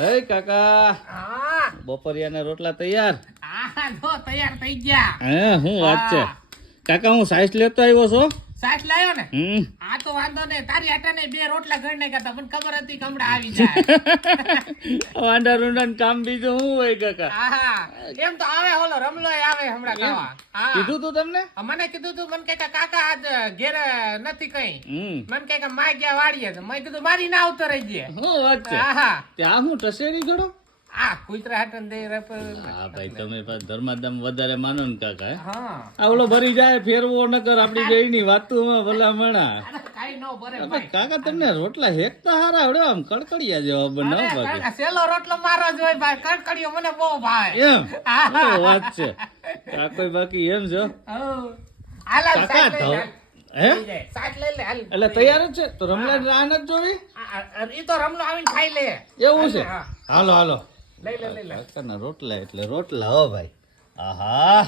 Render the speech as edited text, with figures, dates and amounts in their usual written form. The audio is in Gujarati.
હે કાકા હા બપોરિયાના રોટલા તૈયાર. હા જો તૈયાર થઈ ગયા. હે હું વાત છે કાકા, હું સાઈઝ લેતો આવ્યો છો. સાસ લાયો ને? આ તો વાંધો નહીં, તારી હાટાને 2 રોટલા ગણ નાખ્યા પણ ખબર હતી કે હમણાં આવી જાય. વાંડા રૂંડા કામ બીજું શું હોય કાકા? હા એમ તો આવે, ઓલો રમલો આવે હમણાં ખાવા. હા કીધું તું તમને? મને કીધું તું, મને કે કાકા આજ ઘેર નથી કઈ. મને કે માં ગયા વાડીએ, તો મેં કીધું મારી ના આવતો રહી જાય. શું વાત છે? હા ત્યાં હું ટસેડી જોડો. આ કુતરા હાટન દે રપ. હા ભાઈ, તમે ધર્માદામ વધારે માનો ને કાકા. હા આ ઓલો ભરી જાય ફેરવો ન કર આપડી બે ની વાતુમાં ભલા મણા. કાઈ નો ભરે અબે ભાઈ. કાકા તમને રોટલા હેકતા હારા આવડે, આમ કડકડિયા જેવા બનાવ અરે બાકી. કાકા, સેલો રોટલો મારો જ હોય ભાઈ, કડકડીઓ મને બહુ ભાવે. એમ શું વાત છે કાકો? બાકી એમ છો હાલ હાલ, કાકા? સાઈડ લઈ લે, હે લઈ જાય. સાઈડ લઈ લે, હાલ. એટલે તૈયાર જ છે તો રમલા રાહ નથી જોવી. ઈ તો રમલો આવીને ખાઈ લે. એવું છે? હા. હાલો હાલો. લઈ લે, લઈ લે. કાકાના રોટલા એટલે રોટલા હો ભાઈ. આહા